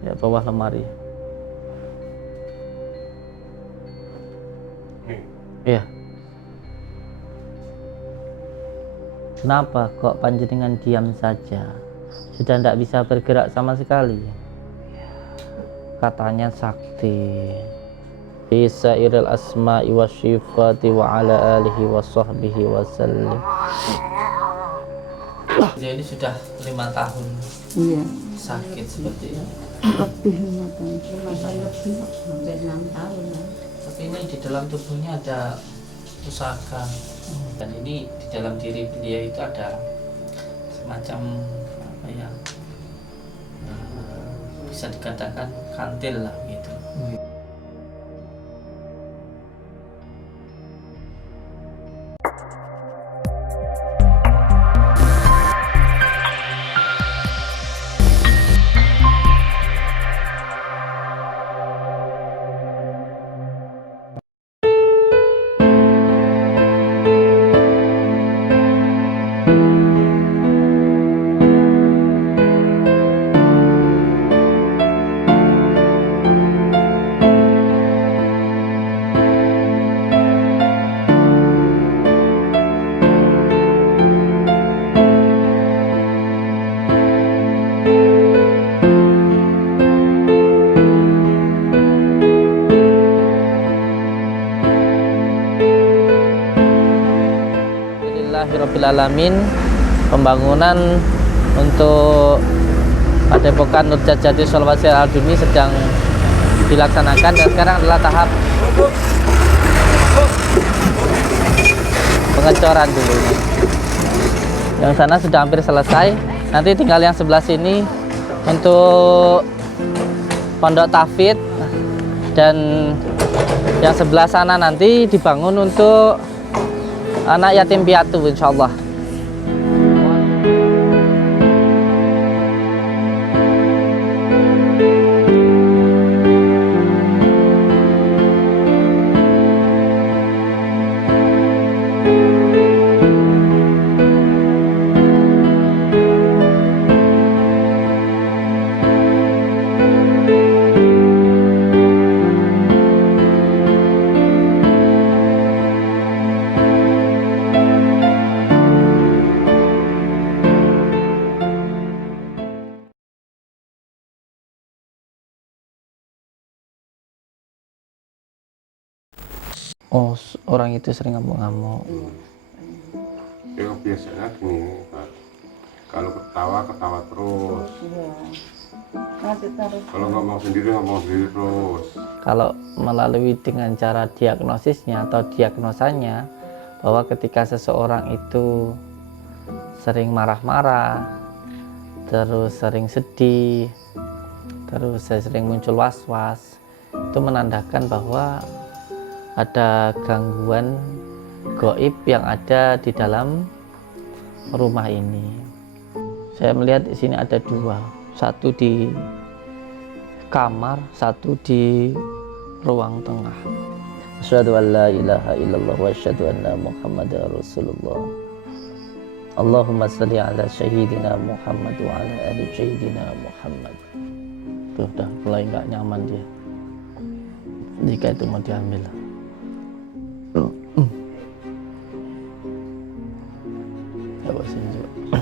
Ya, bawah lemari. Iya. Kenapa kok panjenengan diam saja? Sudah tidak bisa bergerak sama sekali. Katanya sakti. Bisa iril asma'i wa syifati wa ala alihi wa sahbihi wa sallim. Jadi ini sudah 5 tahun. Iya. Sakit seperti ini. Lebih 5 tahun. 5 tahun lebih, hampir 6 tahun. Tapi ini di dalam tubuhnya ada pusaka. Dan ini di dalam diri beliau itu ada semacam apa ya, bisa dikatakan kantil lah gitu. Alhamdulillahirrabbilalamin. Pembangunan untuk Padepokan Nur Jati Sholawati Al-Alduni sedang dilaksanakan dan sekarang adalah tahap pengecoran dulu. Yang sana sudah hampir selesai, nanti tinggal yang sebelah sini untuk pondok tahfidz, dan yang sebelah sana nanti dibangun untuk anak yatim piatu insyaallah. Oh, orang itu sering ngamuk-ngamuk. Ya biasanya gini, Pak. Kalau ketawa terus. Iya. Masih terus. Kalau ngomong sendiri terus. Kalau melalui dengan cara diagnosisnya atau diagnosanya, bahwa ketika seseorang itu sering marah-marah, terus sering sedih, terus sering muncul was-was, itu menandakan bahwa ada gangguan gaib yang ada di dalam rumah ini. Saya melihat di sini ada 2, satu di kamar, satu di ruang tengah. Asyhadu an la ilaha illallah wa asyhadu anna Muhammadar Rasulullah. Allahumma shalli ala syahidina Muhammad wa ala ali syahidina Muhammad. Tuh, udah mulai nggak nyaman dia. Jika itu mau diambil. Coba sini coba.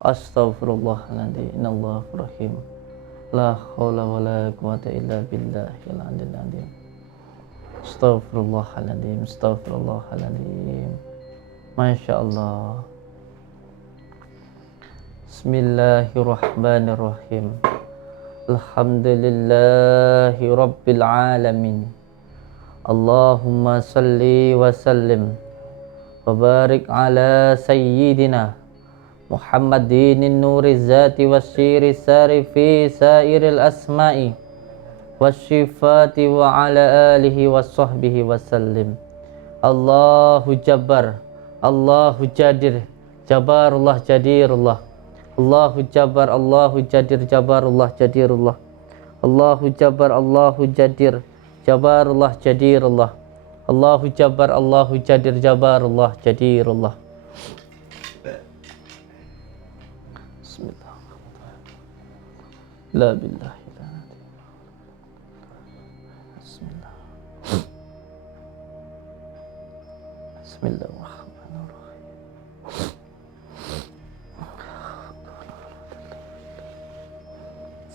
Astaghfirullahaladzim, innallaha rahim. La haula wa la quwata illa billahil aliyyil azim. Astaghfirullahaladzim, astaghfirullahaladzim. Masya Allah. Bismillahirrahmanirrahim. Alhamdulillahi rabbil alamin. Allahumma salli wa sallim wa barik ala sayyidina Muhammadin nuri zati wasyiri sari fi sairil asma'i wasyifati wa ala alihi wa sahbihi wa sallim. Allahu Jabbar, Allahu Jadir, Jabarullah Jadirullah. Allahu Jabbar, Allahu Jadir, Jabarullah Jadirullah. Allahu Jabbar, Allahu Jadir, Jabarullah Jadirullah. Allahu Jabbar, Allahu Jadir, Jabarullah Jadirullah. Bismillahirrahmanirrahim. La billahi la Bismillah. Bismillahirrahmanirrahim.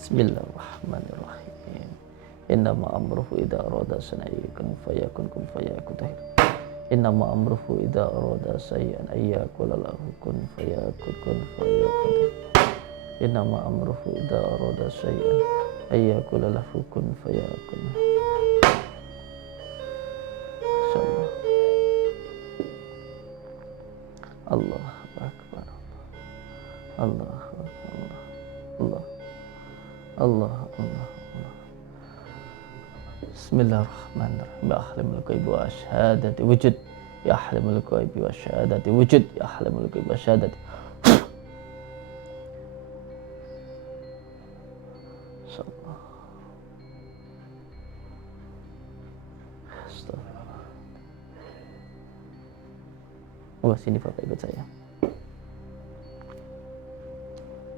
Bismillahirrahmanirrahim. Innama amruhu idza arada shay'an fayakun kun fayakun. Innama amruhu idza arada shay'an ayyakula lahu kun fayakun fayakun. Innama amruhu idza arada shay'an ayyakula lahu kun fayakun. Insyaallah. Allahu akbar. Allah Allah Allah Allah Allah. Bismillahirrahmanirrahim. Ya ahlimul ghaibi wa syahadati wujud. Ya ahlimul ghaibi wa syahadati wujud. Ya ahlimul ghaibi wa syahadati. Insyaallah. Astagfirullah. Oh, sini Bapak ikut saya.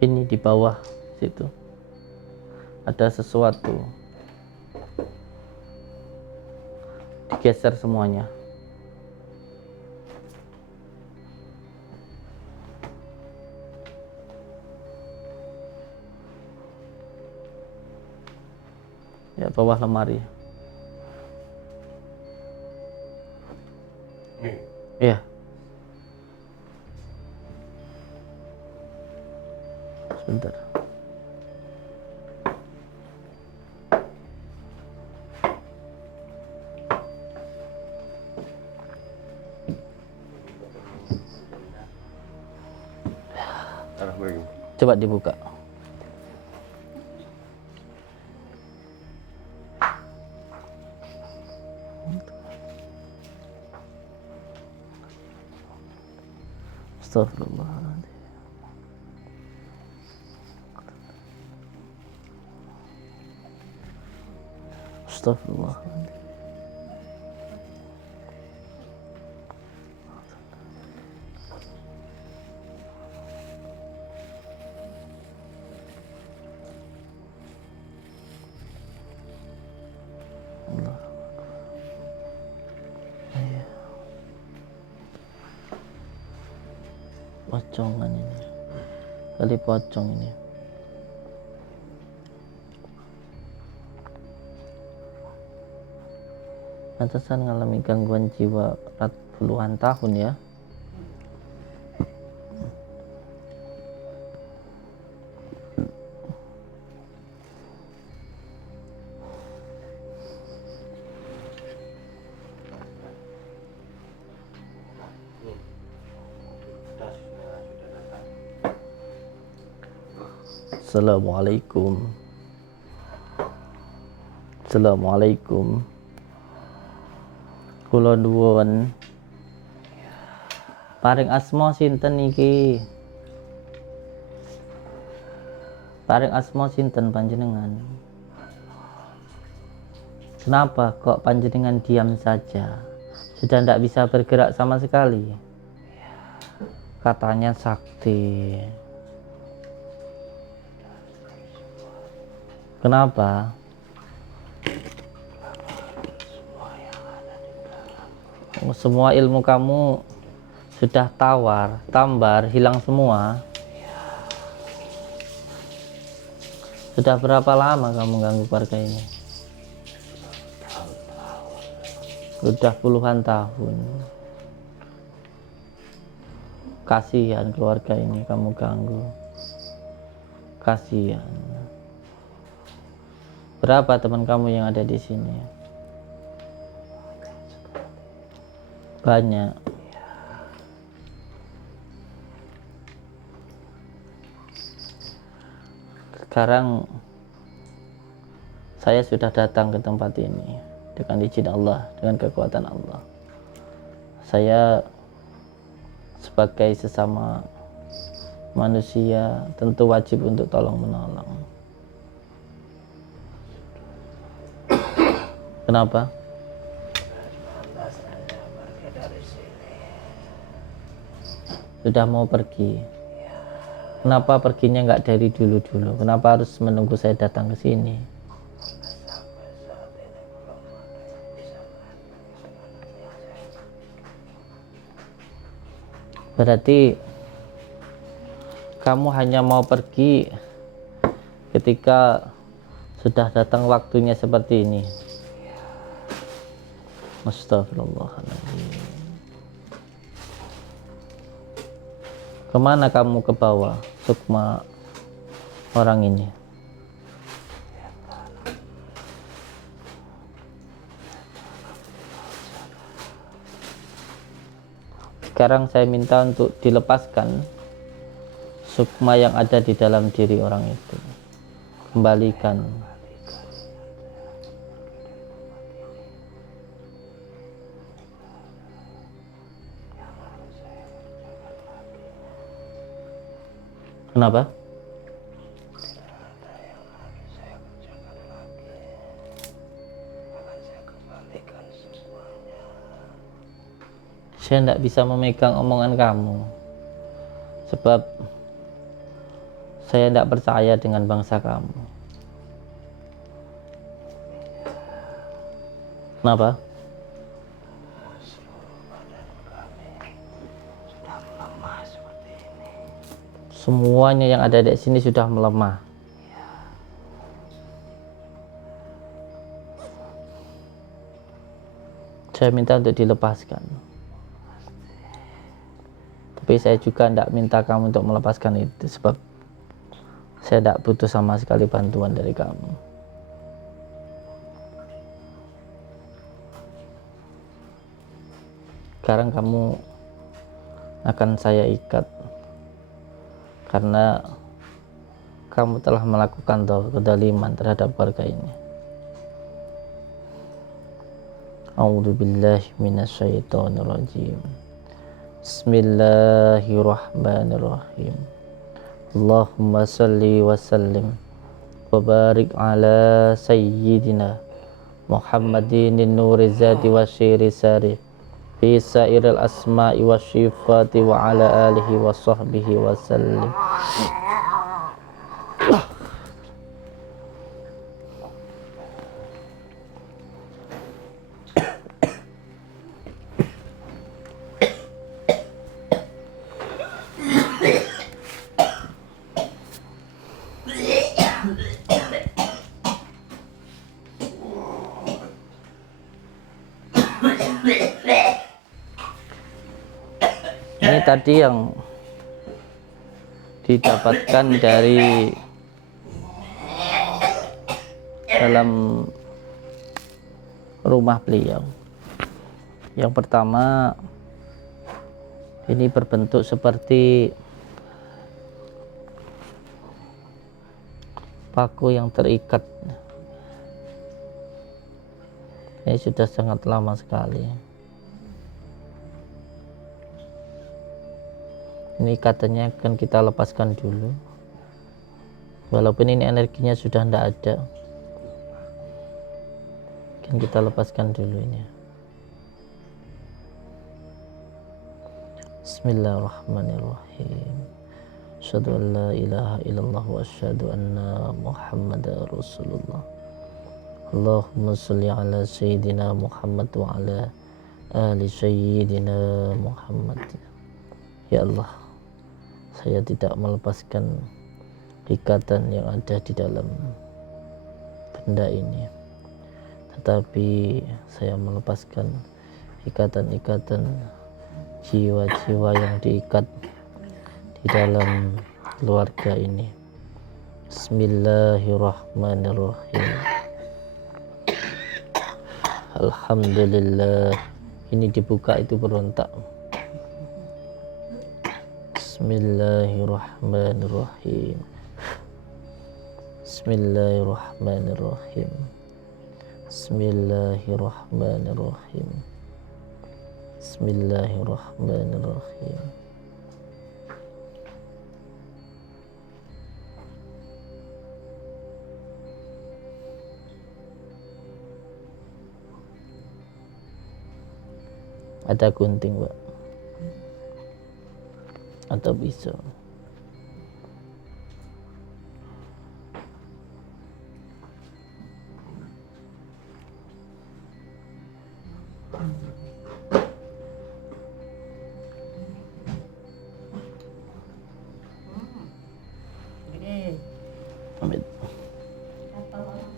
Ini di bawah situ ada sesuatu. Digeser semuanya. Ya, bawah lemari. Nih, Ya. Sebentar. arah begini. Coba dibuka. Astagfirullahaladzim. Astagfirullahaladzim. Allah. Iya. Pocongan ini. Kali pocong ini. Pantesan ngalami gangguan jiwa puluhan tahun ya. Assalamualaikum. Assalamualaikum. Kula nuwun. Paring asma sinten niki? Paring asma sinten panjenengan? Kenapa kok panjenengan diam saja? Sudah tidak bisa bergerak sama sekali. Katanya sakti. Kenapa? Semua ilmu kamu sudah tawar, tambar, hilang semua. Sudah berapa lama kamu ganggu keluarga ini? Sudah puluhan tahun. Kasihan keluarga ini kamu ganggu. Kasihan. Berapa teman kamu yang ada di sini? Banyak. Sekarang saya sudah datang ke tempat ini dengan izin Allah, dengan kekuatan Allah. Saya sebagai sesama manusia tentu wajib untuk tolong menolong. Kenapa? Sudah mau pergi. Kenapa perginya nggak dari dulu-dulu? Kenapa harus menunggu saya datang ke sini? Berarti kamu hanya mau pergi ketika sudah datang waktunya seperti ini. Astagfirullahaladzim. Kemana kamu ke bawah, Sukma, orang ini? Sekarang saya minta untuk dilepaskan Sukma yang ada di dalam diri orang itu. Kembalikan. Kenapa? Saya tidak bisa memegang omongan kamu, sebab saya tidak percaya dengan bangsa kamu. Kenapa? Semuanya yang ada di sini sudah melemah. Saya minta untuk dilepaskan. Tapi saya juga tidak minta kamu untuk melepaskan itu, sebab saya tidak butuh sama sekali bantuan dari kamu. Sekarang kamu akan saya ikat karena kamu telah melakukan kezaliman terhadap keluarga ini. A'udzubillahi minasyaitonirrajim. Bismillahirrahmanirrahim. Allahumma salli wa sallim wa barik ala sayyidina Muhammadin nuri zati wa syiri sari fi sairil asma'i wa syifati wa ala alihi wa sahbihi wa sallim. Ini tadi yang didapatkan dari dalam rumah beliau. Yang pertama, ini berbentuk seperti paku yang terikat. Ini sudah sangat lama sekali. Ini katanya akan kita lepaskan dulu, walaupun ini energinya sudah tidak ada, akan kita lepaskan dulu ini. Bismillahirrahmanirrahim. Asyhadu an la ilaha illallah wa asyhadu anna Muhammadar Rasulullah. Allahumma sholli ala sayyidina Muhammad wa ala ali sayyidina Muhammad. Ya Allah, saya tidak melepaskan ikatan yang ada di dalam benda ini, tetapi saya melepaskan ikatan-ikatan jiwa-jiwa yang diikat di dalam keluarga ini. Bismillahirrahmanirrahim. Alhamdulillah. Ini dibuka itu berontak. Bismillahirrahmanirrahim. Bismillahirrahmanirrahim. Bismillahirrahmanirrahim. Bismillahirrahmanirrahim. Ada gunting, Mbak. Atau pisau. Gede. Ambil. Apa orang?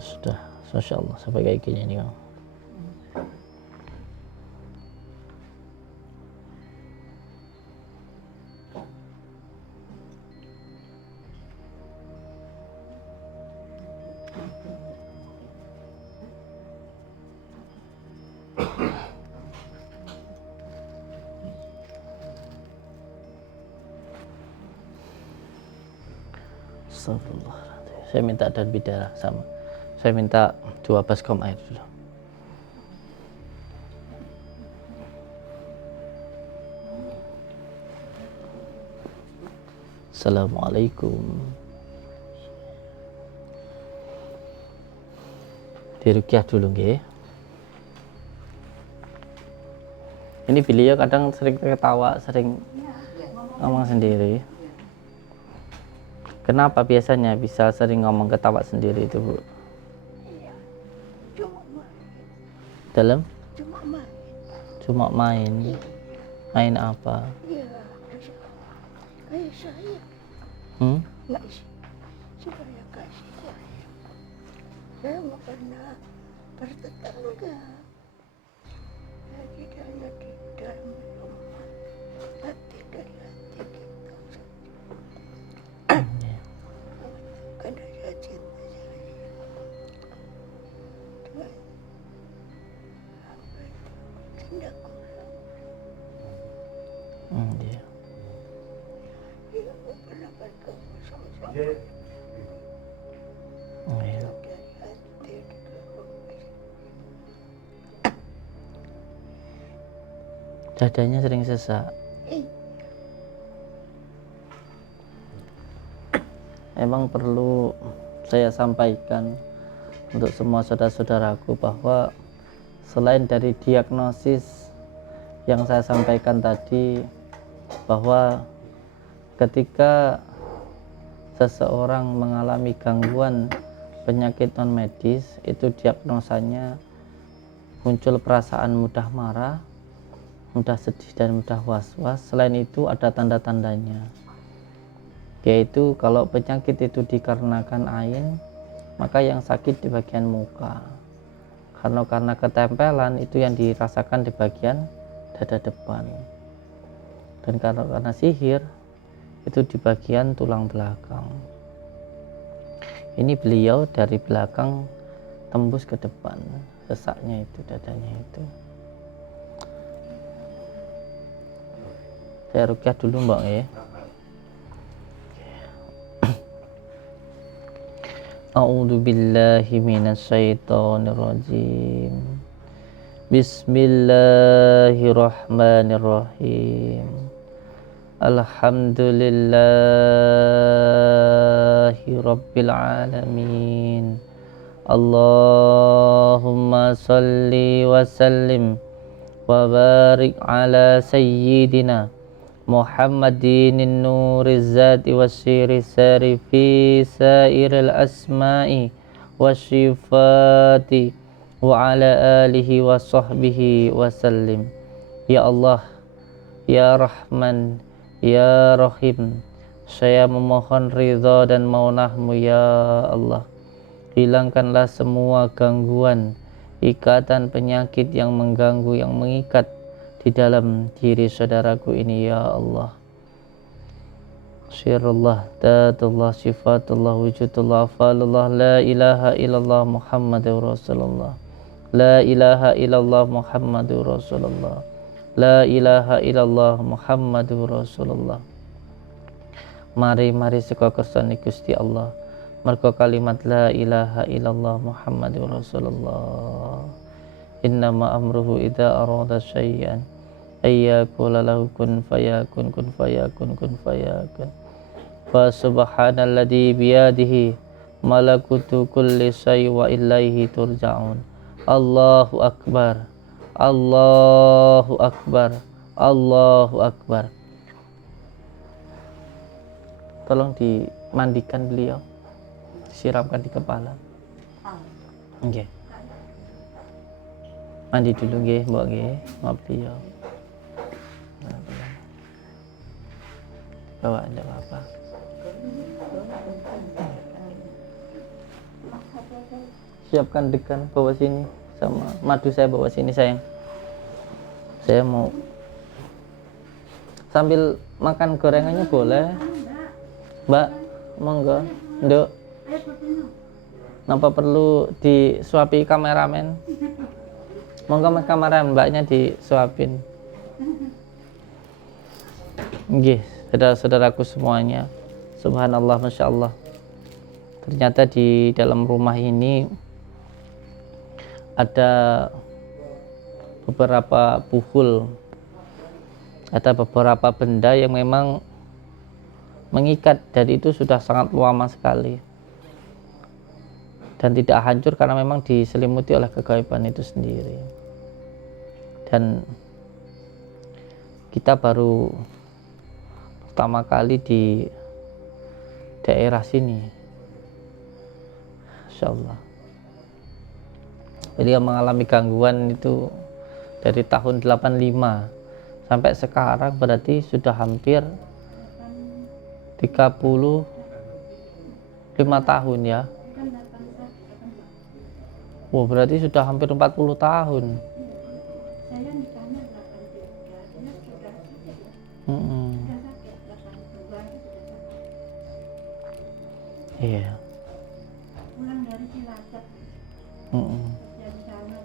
Sudah, Masya Allah, sampai kayak gini nih, Kang. Astagfirullah. Saya minta dan bidara sama. Saya minta 2 baskom air dulu. Assalamualaikum. Dirukyah dulu nggih. Ini beliau kadang sering ketawa, sering ngomong sendiri. Kenapa biasanya bisa sering ngomong ketawa sendiri itu, Bu? Dalam? Cuma main. Main apa? Kayak saya, nggak sih, supaya kasih saya mau pernah bertetangga, jadi hanya di dalam rumah, hati dari hati kita karena saya cinta saya, Tuhan, apa itu tindaku, Iya. ya mau pernah bertemu sama saya. Iya. Dari hati ke rumah. Dadanya sering sesak. Emang perlu saya sampaikan untuk semua saudara-saudaraku bahwa selain dari diagnosis yang saya sampaikan tadi, bahwa ketika seseorang mengalami gangguan penyakit non medis, itu diagnosanya muncul perasaan mudah marah, mudah sedih dan mudah was-was. Selain itu ada tanda-tandanya, yaitu kalau penyakit itu dikarenakan ain, maka yang sakit di bagian muka, karena ketempelan itu yang dirasakan di bagian dada depan, dan karena sihir itu di bagian tulang belakang. Ini beliau dari belakang tembus ke depan, sesaknya itu, dadanya itu. Saya rukyah dulu, Mbak ya. A'udzu billahi minasyaitonir rajim. Bismillahirrahmanirrahim. Alhamdulillahi rabbil alamin. Allahumma salli wa sallim wa barik ala sayyidina Muhammadin nuriz zati wasyiri sari fi sairil asma'i wasyifati wa ala alihi wa sahbihi wasallim. Ya Allah, Ya Rahman, Ya Rahim, saya memohon ridha dan maunahmu ya Allah. Hilangkanlah semua gangguan, ikatan penyakit yang mengganggu, yang mengikat di dalam diri saudaraku ini ya Allah. Syirullah, datullah, sifatullah, wujudullah, afalullah, la ilaha illallah Muhammadur Rasulullah, la ilaha illallah Muhammadur Rasulullah, la ilaha illallah Muhammadur Rasulullah. Mari seka kersane Gusti Allah, merga kalimat la ilaha illallah Muhammadur Rasulullah. Innama amruhu idza arada syai'an ayyaqula lahu kun fayakun, kun fayakun, kun fayakun. Fa subhanalladzi biyadihi malakutu kulli syai' wa ilaihi turja'un. Allahu akbar, Allahu akbar, Allahu akbar. Tolong dimandikan beliau, disiramkan di kepala. Nggih. Mandi dulu nggih, Mbok nggih, maaf beliau. Bawa enggak apa-apa. Siapkan dekan, bawa sini, sama madu saya bawa sini sayang. Saya mau sambil makan gorengannya boleh, Mbak, monggo, Nduk. Kenapa perlu disuapi kameramen? Monggo mas kameramen, Mbaknya disuapin. Nggih, saudara-saudaraku semuanya, subhanallah, masya Allah. Ternyata di dalam rumah ini ada beberapa puhul, ada beberapa benda yang memang mengikat, dan itu sudah sangat lama sekali dan tidak hancur karena memang diselimuti oleh kegaiban itu sendiri. Dan kita baru pertama kali di daerah sini, insyaallah. Beliau mengalami gangguan itu dari tahun 85 sampai sekarang, berarti sudah hampir 35 tahun ya. Wah, berarti sudah hampir 40 tahun. Saya nikahnya 83, dia sudah sakit 82. Iya. Pulang dari Cilacap, kerja di sana.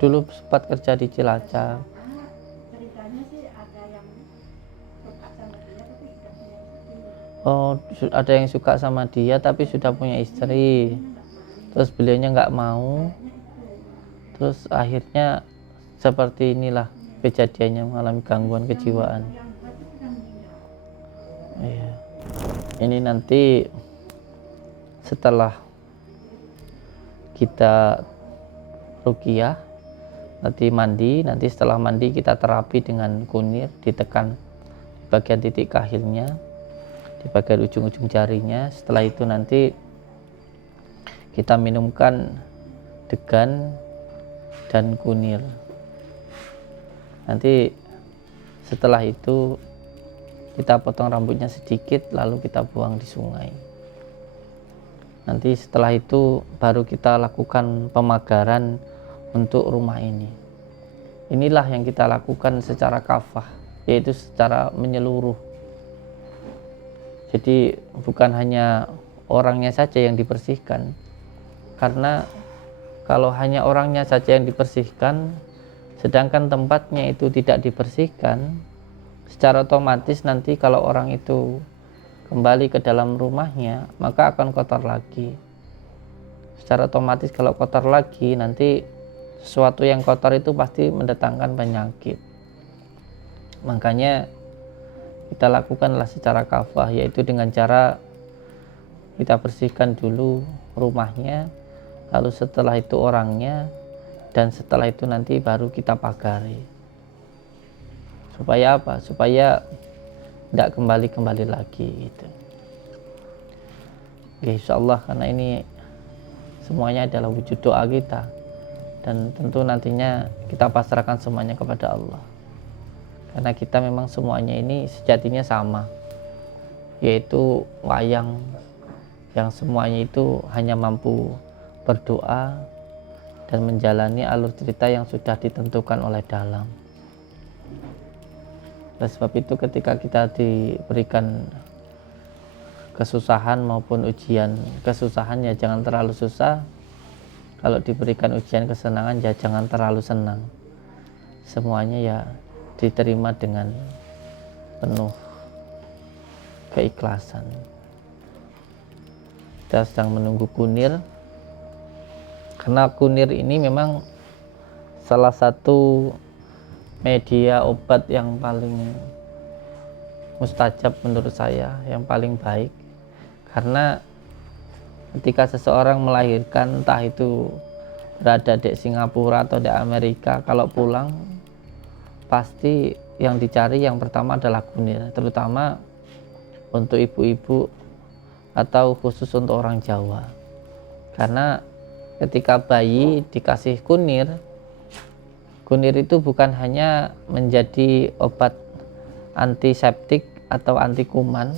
Dulu sempat kerja di Cilacap. Ceritanya sih ada yang suka sama dia tapi tidak punya istri. Oh, ada yang suka sama dia tapi sudah punya istri. Terus beliaunya nggak mau. Terus akhirnya seperti inilah kejadiannya, mengalami gangguan kejiwaan. Iya. Ini nanti setelah kita ruqyah, nanti mandi, nanti setelah mandi kita terapi dengan kunir, ditekan di bagian titik kahilnya, di bagian ujung-ujung jarinya. Setelah itu nanti kita minumkan degan dan kunir. Nanti setelah itu kita potong rambutnya sedikit, lalu kita buang di sungai. Nanti setelah itu baru kita lakukan pemagaran untuk rumah ini. Inilah yang kita lakukan secara kafah, yaitu secara menyeluruh. Jadi bukan hanya orangnya saja yang dibersihkan, karena kalau hanya orangnya saja yang dibersihkan sedangkan tempatnya itu tidak dibersihkan, secara otomatis nanti kalau orang itu kembali ke dalam rumahnya maka akan kotor lagi. Secara otomatis kalau kotor lagi, nanti sesuatu yang kotor itu pasti mendatangkan penyakit. Makanya kita lakukanlah secara kafah, yaitu dengan cara kita bersihkan dulu rumahnya, lalu setelah itu orangnya, dan setelah itu nanti baru kita pagari. Supaya apa? Supaya tidak kembali lagi gitu. Oke, insyaallah, karena ini semuanya adalah wujud doa kita, dan tentu nantinya kita pasrahkan semuanya kepada Allah, karena kita memang semuanya ini sejatinya sama, yaitu wayang yang semuanya itu hanya mampu berdoa dan menjalani alur cerita yang sudah ditentukan oleh dalam. Oleh sebab itu ketika kita diberikan kesusahan maupun ujian kesusahan ya jangan terlalu susah, kalau diberikan ujian kesenangan ya jangan terlalu senang. Semuanya ya diterima dengan penuh keikhlasan. Kita sedang menunggu kunir, karena kunir ini memang salah satu media obat yang paling mustajab menurut saya, yang paling baik. Karena ketika seseorang melahirkan, entah itu berada di Singapura atau di Amerika, kalau pulang pasti yang dicari yang pertama adalah kunir, terutama untuk ibu-ibu atau khusus untuk orang Jawa. Karena ketika bayi dikasih kunir, kunir itu bukan hanya menjadi obat antiseptik atau anti kuman,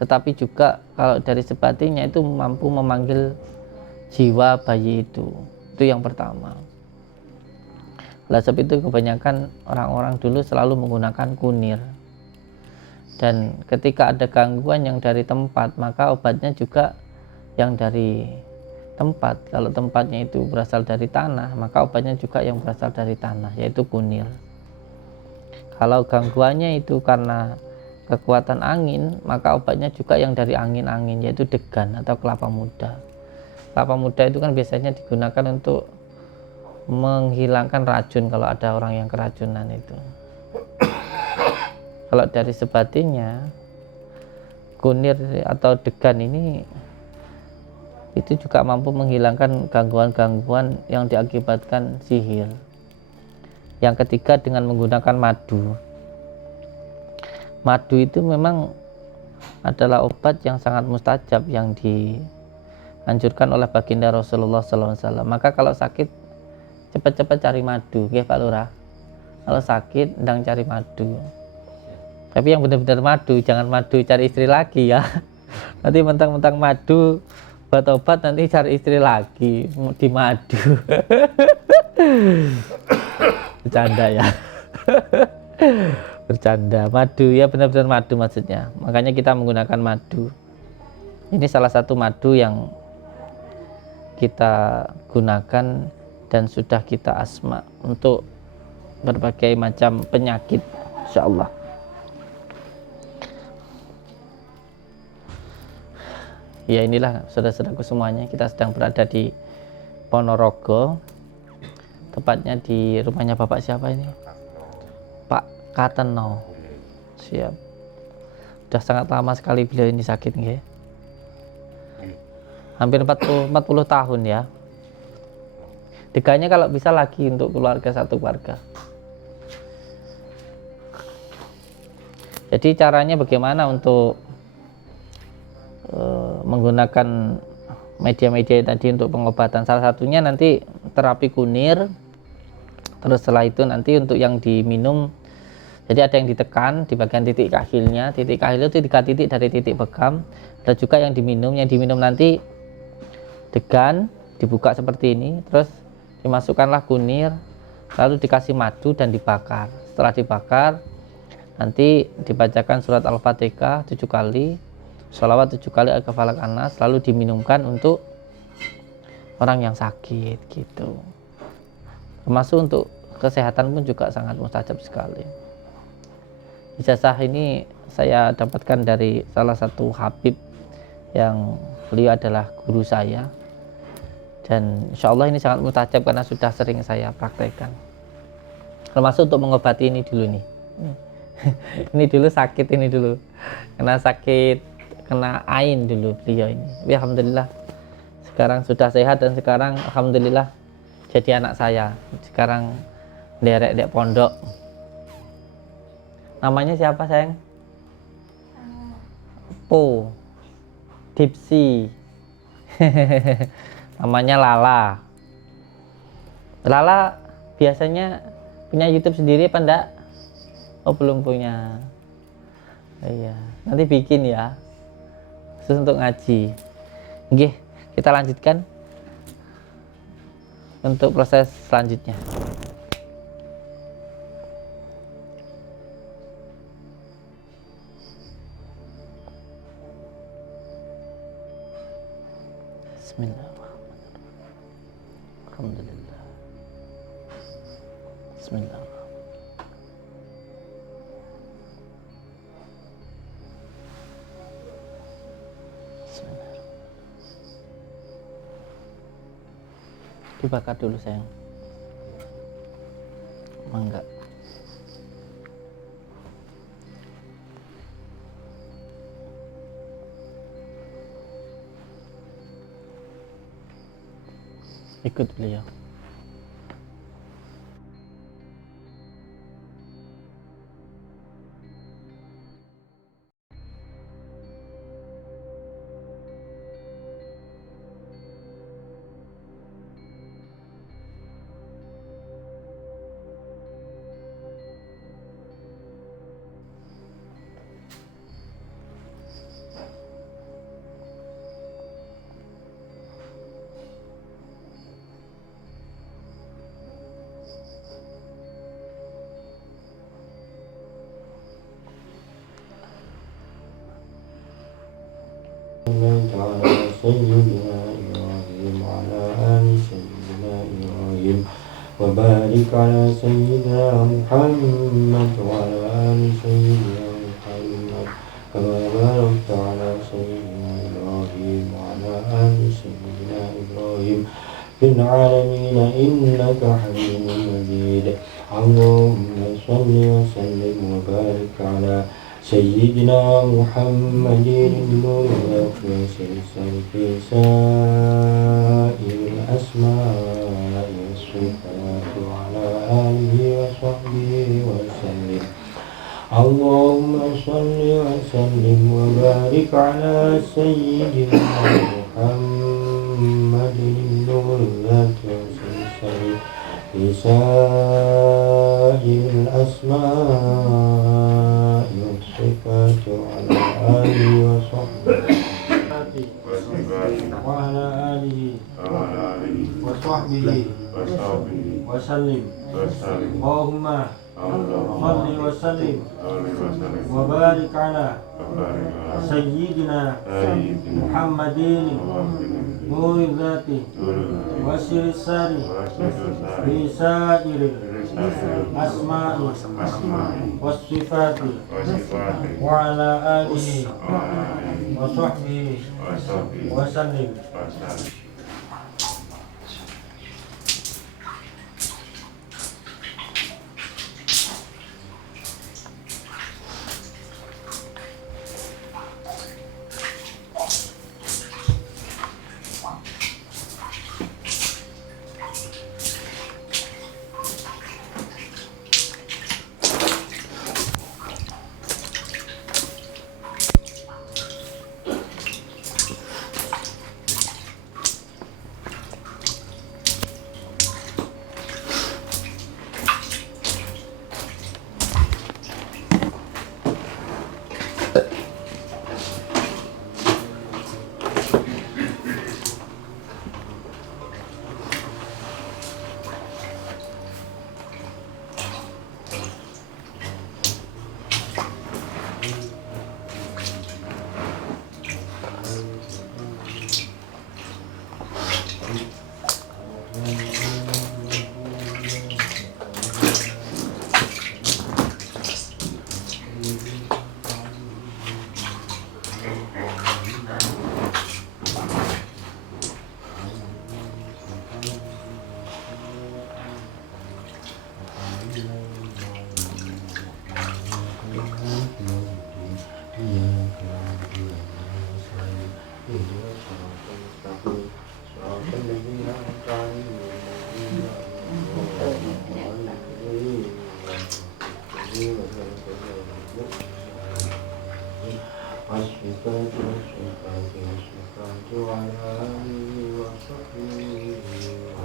tetapi juga kalau dari sebatinya itu mampu memanggil jiwa bayi itu yang pertama. Oleh sebab itu kebanyakan orang-orang dulu selalu menggunakan kunir, dan ketika ada gangguan yang dari tempat maka obatnya juga yang dari tempat. Kalau tempatnya itu berasal dari tanah maka obatnya juga yang berasal dari tanah, yaitu kunir. Kalau gangguannya itu karena kekuatan angin maka obatnya juga yang dari angin-angin, yaitu degan atau kelapa muda. Kelapa muda itu kan biasanya digunakan untuk menghilangkan racun kalau ada orang yang keracunan itu. Kalau dari sebatinya, kunir atau degan ini itu juga mampu menghilangkan gangguan-gangguan yang diakibatkan sihir. Yang ketiga dengan menggunakan madu. Madu itu memang adalah obat yang sangat mustajab yang dianjurkan oleh baginda Rasulullah SAW. Maka kalau sakit cepat-cepat cari madu, ya Pak Lurah. Kalau sakit ndang cari madu. Tapi yang benar-benar madu, jangan madu cari istri lagi ya. Nanti mentang-mentang madu buat obat nanti cari istri lagi di madu. Bercanda ya. Bercanda. Madu ya, benar-benar madu maksudnya. Makanya kita menggunakan madu. Ini salah satu madu yang kita gunakan dan sudah kita asma untuk berbagai macam penyakit, insyaallah. Ya inilah saudara-saudaraku semuanya, kita sedang berada di Ponorogo, tepatnya di rumahnya Bapak siapa ini? Pak Kateno. Siap. Sudah sangat lama sekali beliau ini sakit nggih. Hampir 40 tahun ya. Deganya kalau bisa lagi untuk keluarga, satu keluarga. Jadi caranya bagaimana untuk menggunakan media-media tadi untuk pengobatan? Salah satunya nanti terapi kunir. Terus setelah itu nanti untuk yang diminum, jadi ada yang ditekan di bagian titik kahilnya. Titik kahil itu 3 titik dari titik bekam. Ada juga yang diminum nanti degan dibuka seperti ini, terus dimasukkanlah kunir, lalu dikasih madu dan dibakar. Setelah dibakar nanti dibacakan surat Al-Fatihah 7 kali, sholawat 7 kali Al-Falaq An-Nas, lalu diminumkan untuk orang yang sakit gitu. Termasuk untuk kesehatan pun juga sangat mustajab sekali. Ijazah ini saya dapatkan dari salah satu habib yang beliau adalah guru saya, dan insya Allah ini sangat mustajab karena sudah sering saya praktekkan. Termasuk untuk mengobati ini dulu nih. Ini dulu sakit, ini dulu kena sakit, kena ain dulu beliau ini. Ya, alhamdulillah sekarang sudah sehat, dan sekarang alhamdulillah jadi anak saya. Sekarang derek dek pondok. Namanya siapa sayang? Po, Dipsi. Namanya Lala. Lala biasanya punya YouTube sendiri apa enggak? Oh, belum punya. Iya, nanti bikin ya, khusus untuk ngaji. Oke, kita lanjutkan untuk proses selanjutnya. Bismillahirrahmanirrahim. Alhamdulillah. Bismillahirrahmanirrahim. Bismillahirrahmanirrahim. Dibakar dulu sayang. Mangga. Ikut beliau. على سيدنا إبراهيم وعلى آل سيدنا إبراهيم وبارك على سيدنا محمد وعلى آل سيدنا محمد كما باركت على سيدنا إبراهيم وعلى آل سيدنا إبراهيم في العالمين إنك حميد مجيد اللهم صل وسلم وبارك على سيدنا محمد النور والسلسل في سائر الأسماء والصفات وعلى آله وصحبه وسلم اللهم صل وسلم وبارك على سيدنا محمد النور والسلسل في سائر الأسماء والصفات وعلى آله وصحبه وعلى آله وصحبه وسلم اللهم صل وسلم وبارك على سيدنا محمد نور الذات وسر السر في سائر الأسماء والصفات وعلى آله وصحبه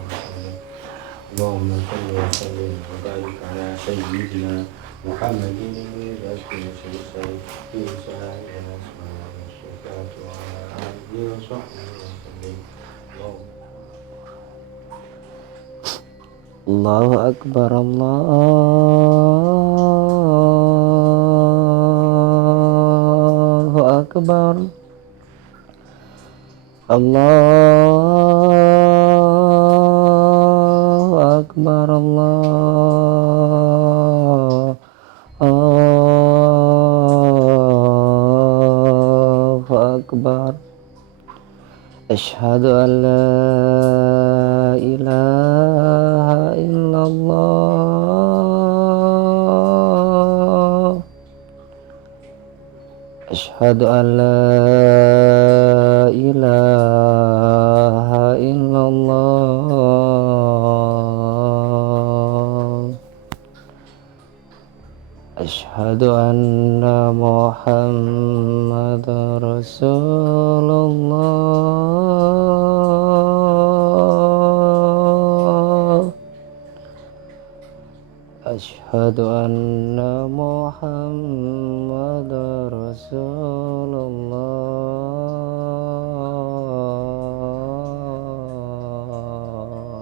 وسلم. اللهم صل وسلم وبارك على سيدنا محمد رسول الله في سائر الأسماء والصفات وعلى آله وصحبه وسلم. Allahu Akbar, Allahu Akbar, Allahu Akbar, Allahu Akbar. Asyhadu an la ilaha illallah. Asyhadu an la ilaha illallah. Asyhadu anna Muhammadar Rasulullah. Asyhadu anna Muhammadar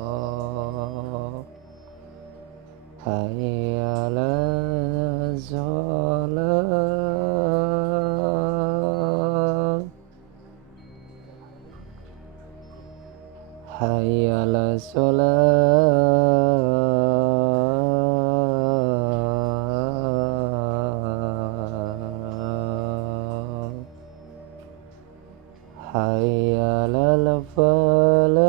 Rasulullah. Hayya 'alas shalah. Hayya 'alas shalah. Hayya 'alal falah.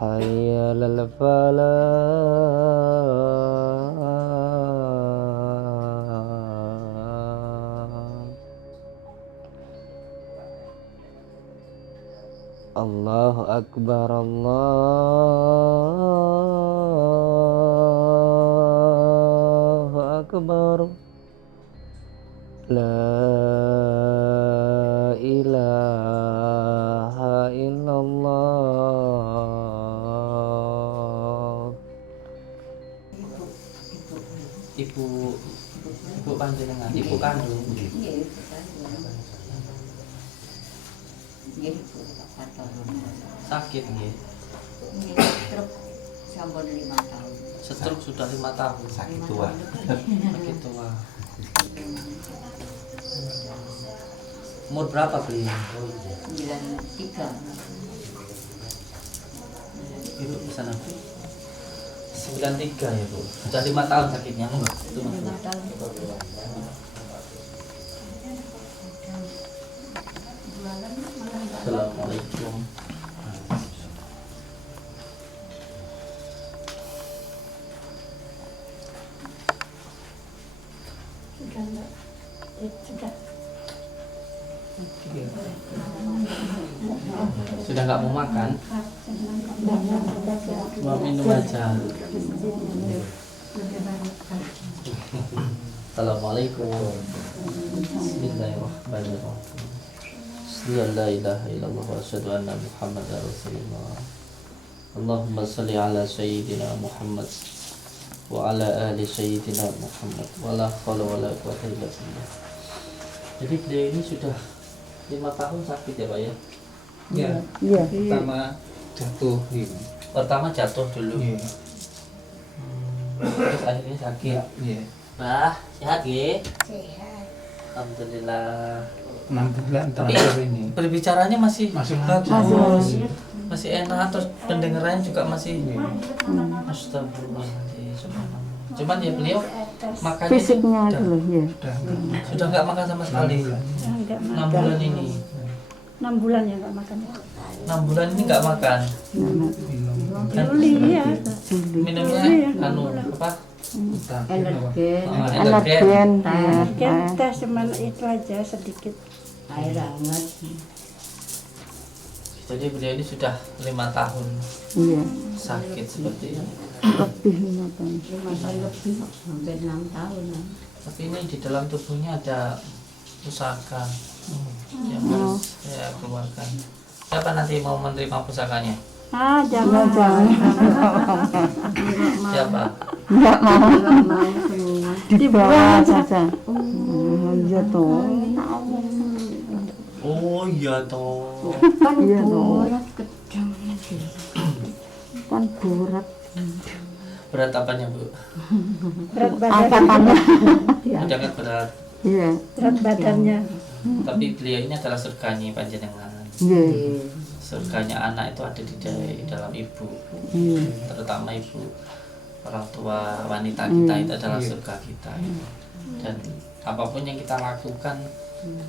Hayya 'alal falah. Allahu Akbar, Allahu Akbar. La ilaha illallah. Ibu panjenengan, ibu kandung. Iya, itu kan. Nggih, atau Sakit nggih. truk sampun 5 tahun. Stroke sudah 5 tahun. Sakit tua. Sakit tua. Umur berapa beliau? 93. Ibu bisa nanti 93 ya Bu. Sudah 5 tahun sakitnya. Itu Mas. 5 tahun. Assalamualaikum. Sudah enggak? Sudah. Sudah nggak mau makan? Mau minum aja. Assalamualaikum. Bismillahirrahmanirrahim. La ilaha illallah wa asyhadu anna Muhammadar Rasulullah. Allahumma shalli ala sayyidina Muhammad wa ala ali sayyidina Muhammad wa la haula wa la quwwata illa billah. Jadi beliau ini sudah 5 tahun sakit ya Pak ya? Ya, Iya. pertama jatuh gitu. Pertama jatuh dulu. Iya. Terus akhirnya sakit. Iya. Bah, sehat ya? Sehat. Alhamdulillah. 6 bulan terakhir ini. Berbicaranya masih Masih bagus. lancar. Masih enak, terus pendengarannya juga masih Iya. astagfirullahaladzim. Cuman ya beliau makannya Fisiknya sudah, dulu ya. sudah nggak makan sama sekali. 6 bulan ini. 6 bulan ya nggak makan. 6 bulan ini nggak makan. Kan Iya. minumnya anu apa? Energen. Energen. Kan tes cuman itu aja sedikit. Air hangat. Jadi beliau ini sudah 5 tahun Iya. sakit seperti ini. Lebih 5 tahun. 5 tahun lebih, hampir 6 tahun. Tapi ini di dalam tubuhnya ada pusaka yang harus saya keluarkan. Siapa nanti mau menerima pusakanya? Ah, jangan. Siapa? Enggak mau. Mau semua. Dibawa saja. Iya toh. Oh iya toh. Kan Iya, toh. berat kejang. Kan berat. Berat apanya Bu? Berat badan. Angkatannya. Jangan berat Iya. berat badannya. Tapi beliau ini adalah surganya panjenengan. Iya. Surganya anak itu ada di dalam ibu, Iya. terutama ibu orang tua wanita kita itu adalah surga kita. Dan apapun yang kita lakukan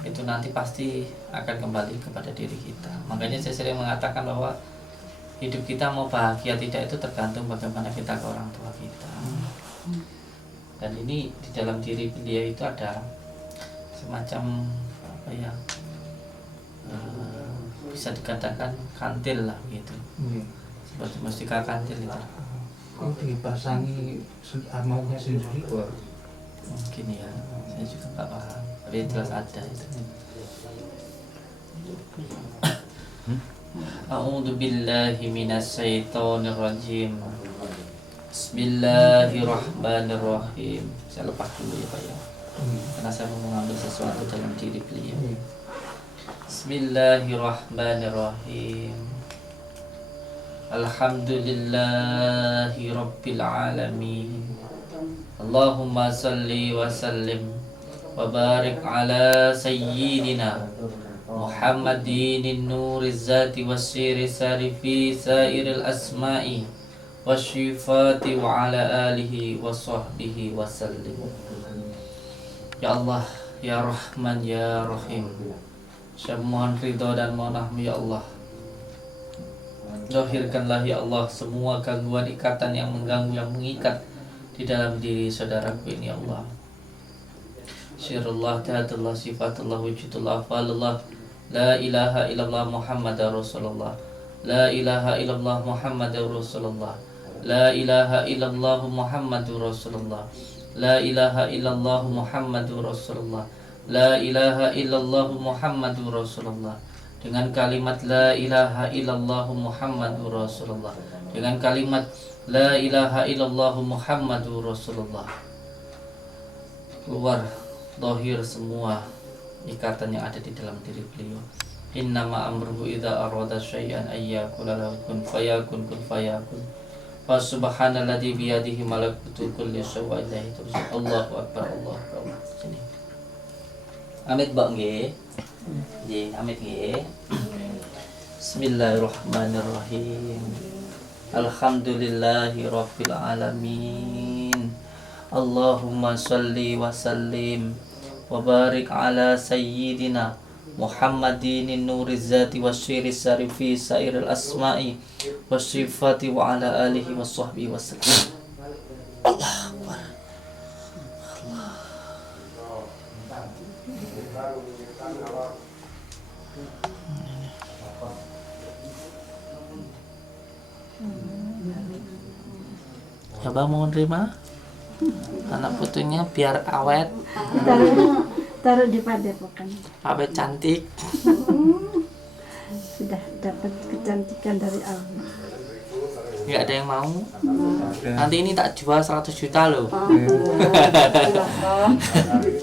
itu nanti pasti akan kembali kepada diri kita. Makanya saya sering mengatakan bahwa hidup kita mau bahagia tidak itu tergantung bagaimana kita ke orang tua kita. Dan ini di dalam diri beliau itu ada semacam apa ya, bisa dikatakan kantil lah gitu, Iya. seperti mustika kantil itu Kok dipasangi amalnya sendiri kok? mungkin ya, saya juga nggak paham, tapi yang jelas ada itu. A'udzu billahi minas syaitonir rajim. Bismillahirrahmanirrahim. Saya lepas dulu ya Pak ya, karena saya mau mengambil sesuatu dalam diri beliau. Bismillahirrahmanirrahim. Alhamdulillahi rabbil alamin. Allahumma salli wa sallim wa barik ala sayyidina Muhammadin nuriz zati wasyiri sarifi sairil asma'i wasyifati wa ala alihi wa sahbihi wa sallim. Ya Allah, ya Rahman, ya Rahim, saya mohon ridho dan mohon rahmat ya Allah. Zahirkanlah ya Allah semua gangguan ikatan yang mengganggu, yang mengikat di dalam diri saudaraku ini ya Allah. Syirullah, taatullah, sifatullah, wujudullah, afalullah. La ilaha illallah Muhammadar Rasulullah. La ilaha illallah Muhammadar Rasulullah. La ilaha illallah Muhammadur Rasulullah. La ilaha illallah Muhammadur Rasulullah. La ilaha illallah Muhammadur Rasulullah. Dengan kalimat la ilaha illallah Muhammadur Rasulullah, dengan kalimat la ilaha illallah Muhammadur Rasulullah, keluar zahir semua ikatan yang ada di dalam diri beliau. Innama amruhu idza arada syai'an ayyakula lahu kun fayakun kun fayakun. Fa subhanalladzi bi yadihi malakutu kulli syai'in wa ilaihi turja'un. Allahu akbar, Allahu akbar. Sini. Amit Mbak nggih. Nggih, amit nggih. Bismillahirrahmanirrahim. Alhamdulillahi rabbil alamin. Allahumma salli wa sallim wa barik ala sayyidina Muhammadin nuriz zati wasyiri sarifi sairil asma'i wasyifati wa ala alihi wa sahbihi wa sallam. Allah Akbar. Abang mau nerima anak putunya biar awet, Taruh di padepokan. awet cantik. Sudah dapat kecantikan dari Allah. Nggak ada yang mau. Nanti ini tak jual 100 juta loh.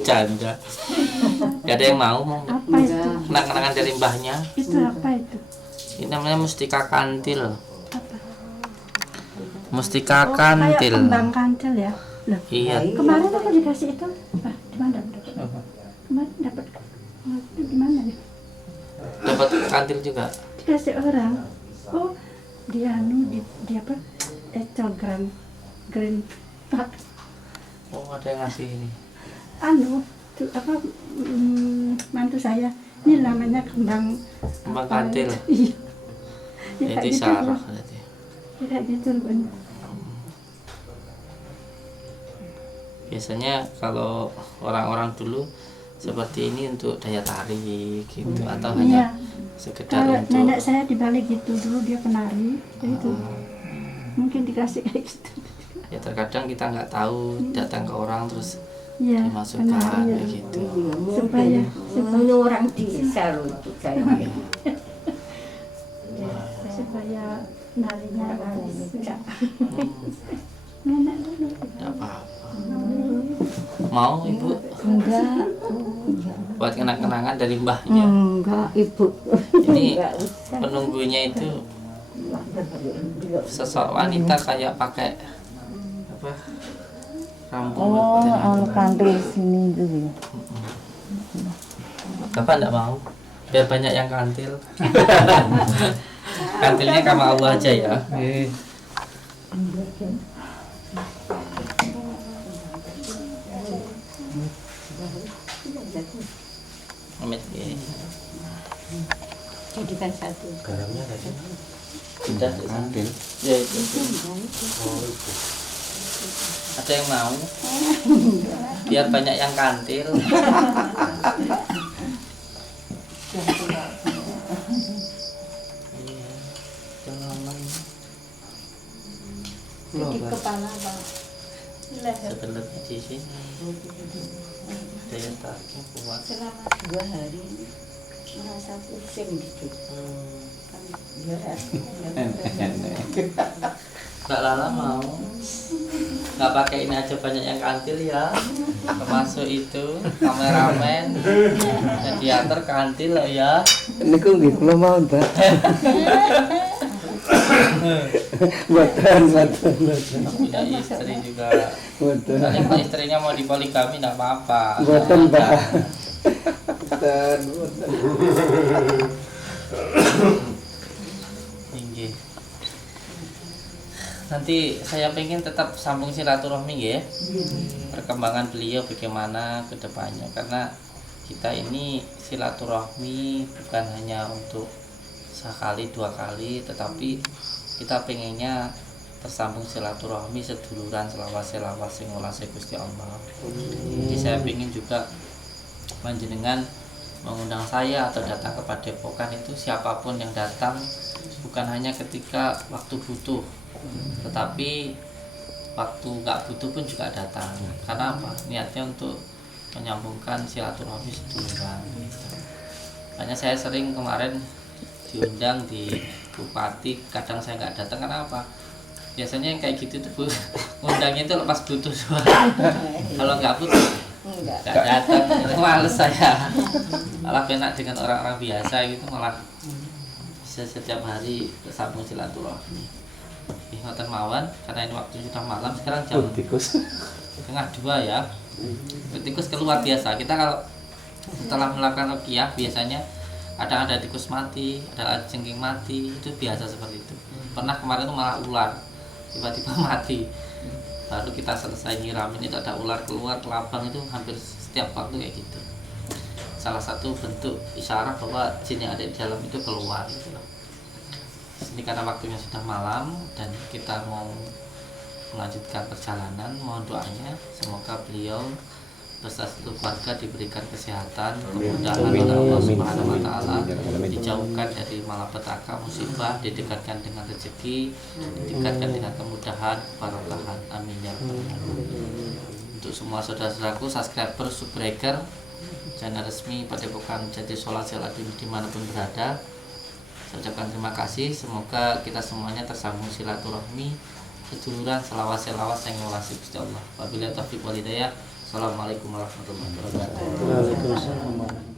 Canda. Nggak ada yang mau. Apa itu? Kenang-kenangan dari mbahnya. Itu apa itu? Ini namanya mustika kantil. Apa? Mustika Kayak kantil. kembang kantil ya. Loh, Iya. kemarin aku dikasih itu. Apa? Di mana dapat? Kemarin dapat. Itu di mana ya? Dapat kantil juga. Dikasih orang. Oh, dia dia apa? Ecogram green pak. Oh, ada yang ngasih ini. Tuh, apa? Mantu saya. Ini namanya kembang. Kembang apa kantil. Iya. Ya, Itu kayak gitu, Sarah loh. berarti. Ya, kayak gitu loh. Biasanya kalau orang-orang dulu seperti ini untuk daya tarik gitu, atau Iya. hanya sekedar Kalau untuk nenek saya dibalik gitu dulu dia penari, itu mungkin dikasih kayak gitu. ya terkadang kita nggak tahu datang ke orang terus Iya, dimasukkan penari ya. kayak gitu. Supaya Ini orang desa loh itu saya. supaya narinya bagus. Enggak. Hmm, Nenek dulu. nggak apa-apa. Mau ibu Enggak. buat kenang-kenangan dari mbahnya. Enggak, Ibu. Ini penunggunya itu sosok wanita kayak pakai apa rambut. Oh, dan kantil sini itu ya. Bapak enggak mau? Biar banyak yang kantil. Kantilnya sama Allah aja ya. Amit ya. Jadikan satu. Garamnya tadi Sudah kantil. ya itu. Oh itu. Ada yang mau? Biar banyak yang kantil. Iya, jangan Jadi kepala bang. Leher. sebenarnya di sini daya tariknya kuat. Selama 2 hari ini merasa pusing gitu. Kan biar Mbak Lala mau nggak pakai ini aja banyak yang kantil ya, termasuk itu kameramen mediator kantil lah ya. Niku nggih kula mau, Mbak. Mboten. Punya istri juga. Mboten. Kalau istrinya mau dipoligami nggak apa-apa. Mboten, Mbak. Inggih. Nanti saya pengen tetap sambung silaturahmi ya. Perkembangan beliau bagaimana ke depannya, karena kita ini silaturahmi bukan hanya untuk sekali 2 kali, tetapi kita pengennya tersambung silaturahmi seduluran selawas-selawas sing olase Gusti Allah. Jadi saya pengen juga panjenengan mengundang saya atau datang ke Padepokan itu siapapun yang datang bukan hanya ketika waktu butuh, tetapi waktu nggak butuh pun juga datang. Karena apa? Niatnya untuk menyambungkan silaturahmi seduluran. Makanya saya sering kemarin diundang di bupati, kadang saya nggak datang karena apa? Biasanya yang kayak gitu tuh Bu, undangnya itu lepas butuh doang. Kalau nggak butuh nggak datang, males saya. Malah enak dengan orang-orang biasa gitu, malah bisa setiap hari bersambung silaturahmi. Ngoten mawon, karena ini waktu sudah malam, sekarang jam setengah 2 ya. Tikus keluar biasa. Kita kalau setelah melakukan ruqyah biasanya ada tikus mati, ada jengking mati, itu biasa seperti itu. Pernah kemarin itu malah ular tiba-tiba mati, baru kita selesai nyiramin itu ada ular keluar ke labang, itu hampir setiap waktu kayak gitu. Salah satu bentuk isyarat bahwa jin yang ada di dalam itu keluar gitu loh. Ini karena waktunya sudah malam dan kita mau melanjutkan perjalanan, mohon doanya semoga beliau beserta seluruh keluarga diberikan kesehatan, kemudahan oleh Allah Subhanahu wa taala, dijauhkan dari malapetaka, musibah, didekatkan dengan rezeki, didekatkan dengan kemudahan, keberkahan. Amin ya rabbal alamin. Untuk semua saudara-saudaraku, subscriber, subbreaker channel resmi Padepokan Jati Sholat Seladin dimanapun berada, saya ucapkan terima kasih. Semoga kita semuanya tersambung silaturahmi, seduluran, selawas-selawas yang ngolasi Gusti Allah. Wabillahi taufiq wal hidayah. Assalamualaikum warahmatullahi wabarakatuh. Waalaikumsalam.